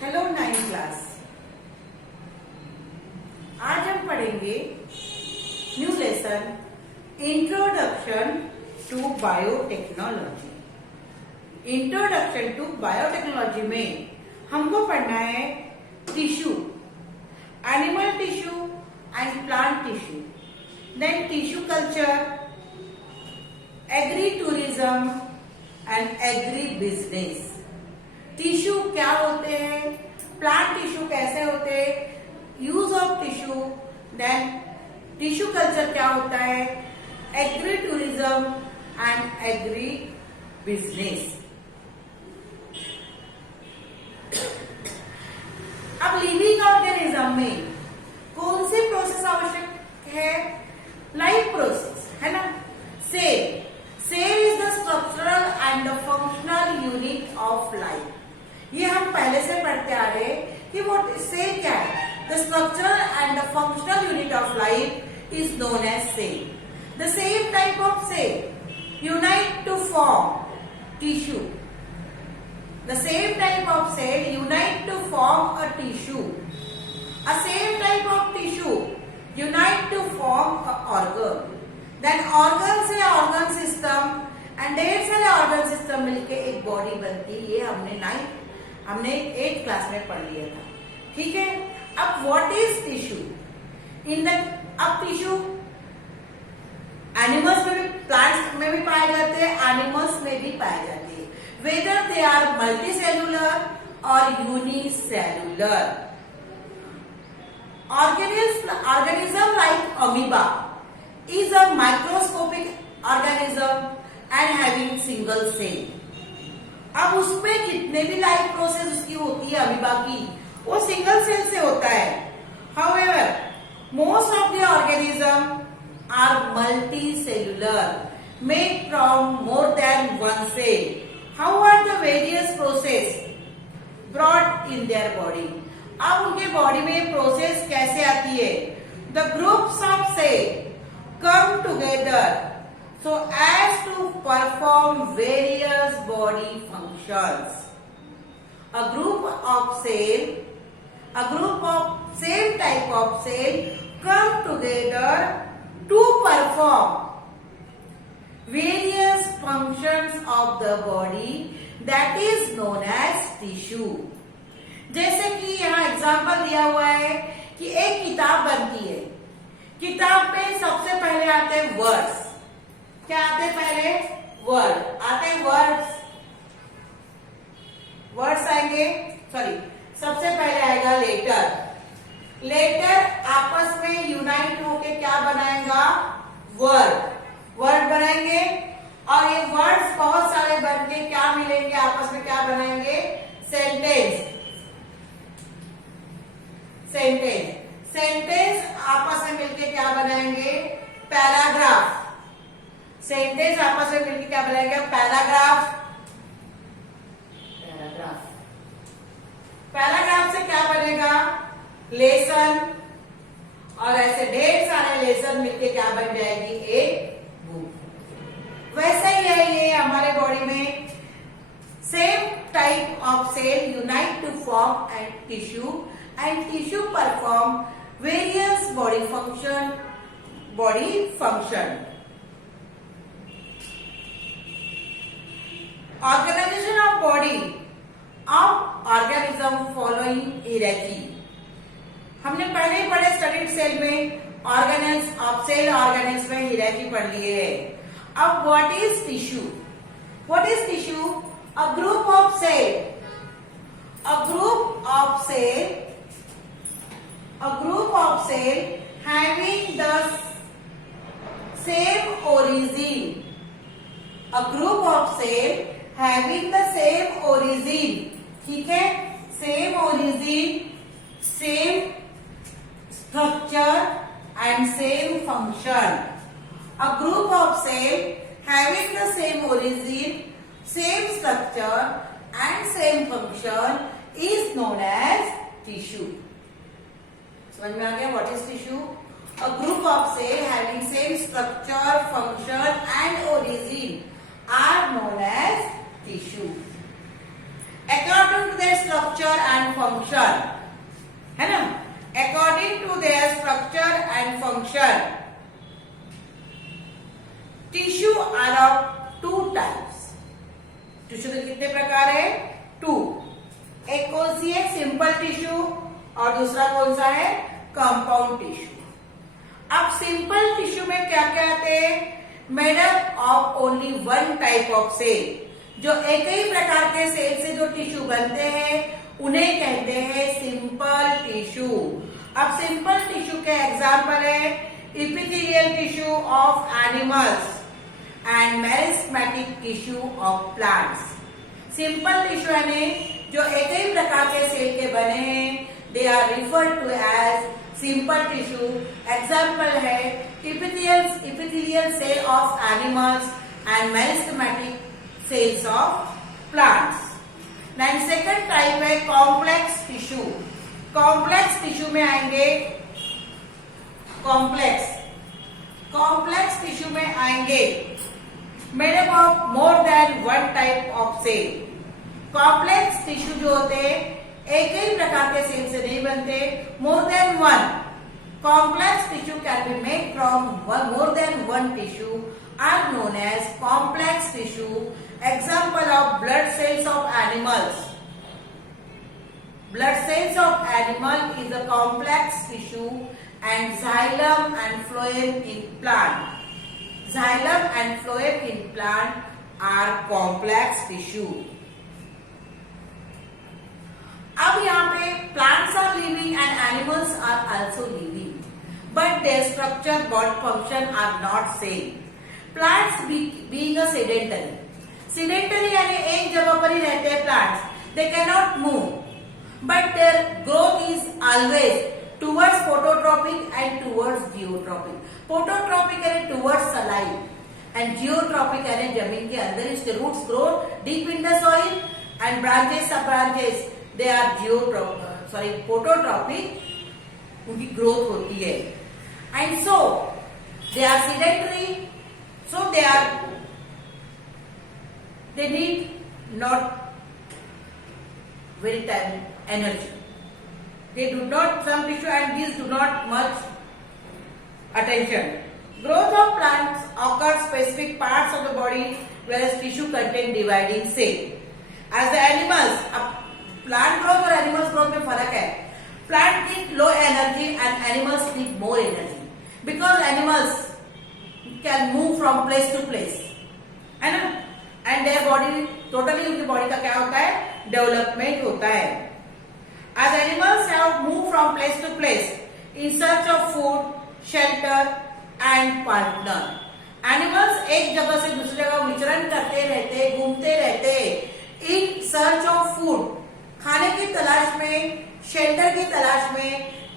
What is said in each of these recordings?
Hello 9th class. आज हम पढ़ेंगे new lesson introduction to biotechnology. Introduction to biotechnology में हमको पढ़ना है tissue, animal tissue and plant tissue, then tissue culture, agri tourism and agri business. Tissue क्या होते हैं, प्लांट टिश्यू कैसे होते हैं, use of tissue, then tissue culture क्या होता है, agri tourism and agri business. अब लिविंग ऑर्गेनिज्म में कौन सी प्रोसेस आवश्यक है? लाइफ प्रोसेस है ना। Cell is the structural and the functional unit of life. ये हम पहले से पढ़ते आ रहे कि वो सेल क्या है। The structural and the functional unit of life is known as cell. The same type of cell unite to form tissue. The same type of cell unite to form a tissue. A same type of tissue unite to form a organ. Then organ से organ system and ढेर सारे organ system मिलके एक body बनती है। ये हमने 8th class में पढ़ लिया था, ठीक है। अब what is tissue? अब टिश्यू एनिमल्स में भी, प्लांट्स में भी पाए जाते हैं, एनिमल्स में भी पाए जाते हैं। Whether they are multicellular or unicellular. Organism like amoeba is a microscopic organism and having single cell. अब उसमें जितने भी लाइफ प्रोसेस उसकी होती है अमीबा की, वो सिंगल सेल से होता है। However, most of the organism are multicellular, made from more than one cell. How are the various process brought in their body? अब उनके बॉडी में प्रोसेस कैसे आती है? The groups of cell come together so as to perform various body functions. A group of same type of cell come together to perform various functions of the body that is known as tissue. जैसे कि यहाँ example दिया हुआ है कि एक किताब बनती है। किताब में सबसे पहले आते हैं वर्ड्स। क्या आते हैं पहले? वर्ड आते हैं। वर्ड्स आएंगे, सबसे पहले आएगा लेटर। लेटर आपस में यूनाइट होके क्या बनाएगा? वर्ड बनाएंगे। और ये वर्ड्स बहुत सारे बन के क्या मिलेंगे आपस में, क्या बनाएंगे? सेंटेंस आपस में मिलके क्या बनाएंगे? पैराग्राफ। सेंटेंस आपस में मिलके क्या बनाएंगे? पैराग्राफ से क्या बनेगा? लेसन। और ऐसे ढेर सारे लेसन मिलके क्या बन जाएगी? एक बुक। वैसे ही है ये हमारे बॉडी में। Same type of cell unite to form and tissue perform various body function. Organisation of body of organism following hierarchy. हमने पहले ही पढ़े स्टडीड सेल में ऑर्गेनेल्स में हियरार्की पढ़ ली है। अब what is tissue? A group of cell having the same origin. A group of cell having the same origin, ठीक है। Same origin, same structure and same function. A group of cell having the same origin, same structure and same function is known as tissue. समझ में आ गया? What is tissue? A group of cell having same structure, function and origin are known as tissue. According to their structure and function, है ना, according to their structure and function tissue are of two types. Tissue के कितने प्रकार है? To. एक कौन सी है? Simple tissue, और दूसरा कौन सा है? Compound tissue. अब सिंपल टिश्यू में क्या क्या आते हैं? Made up of only one type of cell. जो एक ही प्रकार के सेल से जो टिश्यू बनते हैं उन्हें कहते हैं सिंपल टिश्यू। अब सिंपल टिश्यू के एग्जाम्पल है epithelial tissue of animals and meristematic tissue of plants. Simple tissue यानी जो एक ही प्रकार के सेल के बने हैं, they are referred to as simple tissue. Example है epithelial cell of animals and meristematic cells of plants. Then second type है कॉम्प्लेक्स टिश्यू। कॉम्प्लेक्स टिश्यू में आएंगे कॉम्प्लेक्स टिश्यू में आएंगे made up of more than one type of cell. Complex tissue जो होते हैं एक ही प्रकार के सेल से नहीं बनते, more than one. Complex tissue can be made from more than one tissue are known as complex tissue. Example of blood cells of animals. Blood cells of animal is a complex tissue and xylem and phloem in plant. Xylem and phloem in plant are complex tissue. अब यहाँ पे plants are living and animals are also living, but their structure, body function are not same. Plants being a sedentary यानी एक जगह पर ही रहते हैं plants. They cannot move. But their growth is always towards phototropic and towards geotropic. Phototropic यानी towards sunlight and geotropic यानी जमीन के अंदर इसके roots grow deep in the soil and branches, sub branches they are phototropic, उनकी growth होती है। And so they are sedentary, so they need not very time energy. They do not, some tissue and these do not much attention. Growth of plants occurs specific parts of the body whereas tissue contain dividing cell. As the animals, plant growth और animals growth में फर्क है। Plant need low energy and animals need more energy because animals can move from place to place, है ना? And their body, totally उनकी body का क्या होता है? Development होता है। As animals have moved from place to place in search of food, shelter and partner. Animals एक जगह से दूसरी जगह विचरण करते रहते, घूमते रहते, in search of food, खाने की तलाश में, शेल्टर की तलाश में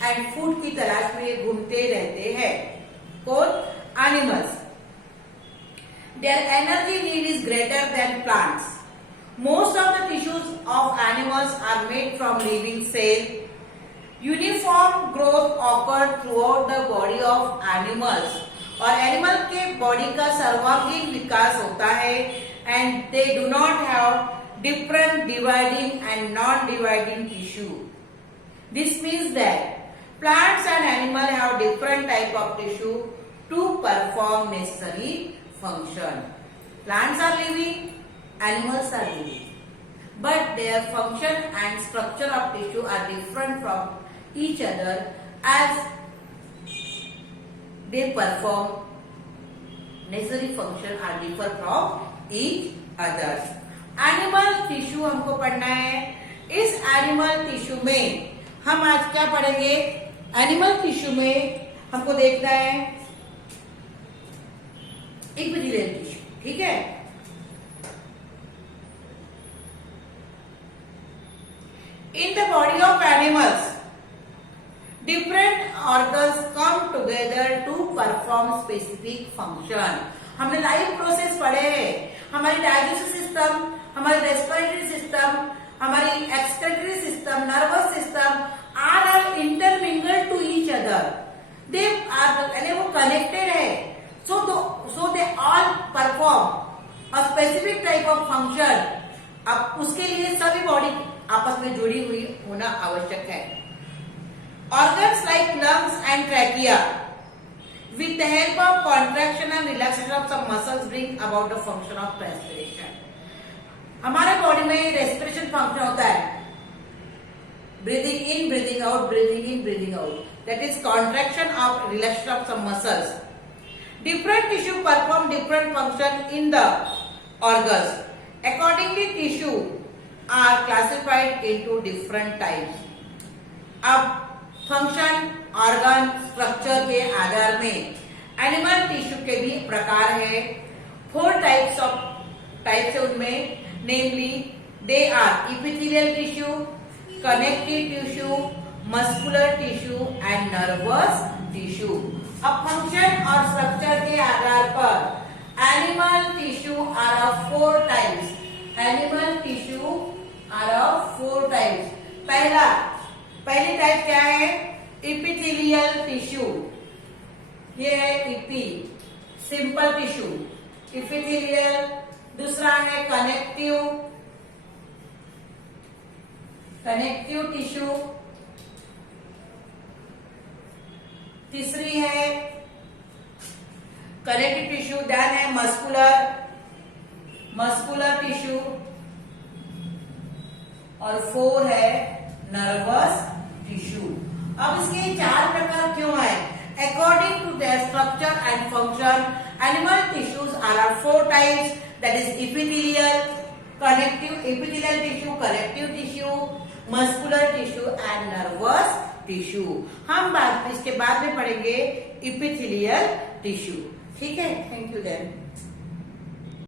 एंड फूड की तलाश में घूमते रहते हैं। कौन? Animals. Their energy need is greater than plants. Most of the tissues of animals are made from living cells. Uniform growth occurs throughout the body of animals. और एनिमल के बॉडी का सर्वांगीण विकास होता है and they do not have different dividing and non-dividing tissue. This means that plants and animals have different type of tissue to perform necessary function. Plants are living, animals are living, but their function and structure of tissue are different from each other as they perform necessary function are differ from each other. Animal tissue हमको पढ़ना है। इस animal tissue में हम आज क्या पढ़ेंगे? Animal tissue में हमको देखना है इपिथेलियल टिश्यू, ठीक है? In the body of animals, different organs come together to perform specific function. हमने लाइफ प्रोसेस पढ़े हैं। हमारी डाइजेस्टिव सिस्टम, हमारी रेस्पिरेटरी सिस्टम, हमारी excretory system, nervous system are all intermingled to each other. They are यानी वो connected है। So they all perform a specific type of function. अब उसके लिए सभी बॉडी आपस में जुड़ी हुई होना आवश्यक है। Organs like lungs and trachea with the help of contraction and relaxation of some muscles bring about the function of respiration. हमारे बॉडी में रेस्पिरेशन फंक्शन होता है, breathing in, breathing out, breathing in, breathing out. That is contraction of relaxation of some muscles. Different tissue perform different function in the organs. Accordingly, tissue are classified into different types. अब function, organ, structure के आधार में animal tissue के भी प्रकार है। 4 types है उनमें, namely they are epithelial tissue, connective tissue, muscular tissue and nervous tissue. अब फंक्शन और स्ट्रक्चर के आधार पर animal tissue are of 4 types. Animal tissue are of 4 types. पहली टाइप क्या है? Epithelial tissue. ये है इपी, सिंपल टिश्यू, इपिथेलियल। दूसरा है कनेक्टिव टिश्यू। तीसरी है कनेक्टिव टिश्यू, देन है मस्कुलर टिश्यू, और 4 है नर्वस टिश्यू। अब इसके 4 प्रकार क्यों है? According to their structure and function, animal tissues are 4 types, that is epithelial tissue, connective tissue, muscular tissue and nervous tissue. हम इसके बाद में पढ़ेंगे epithelial tissue. ठीक है, थैंक यू देन।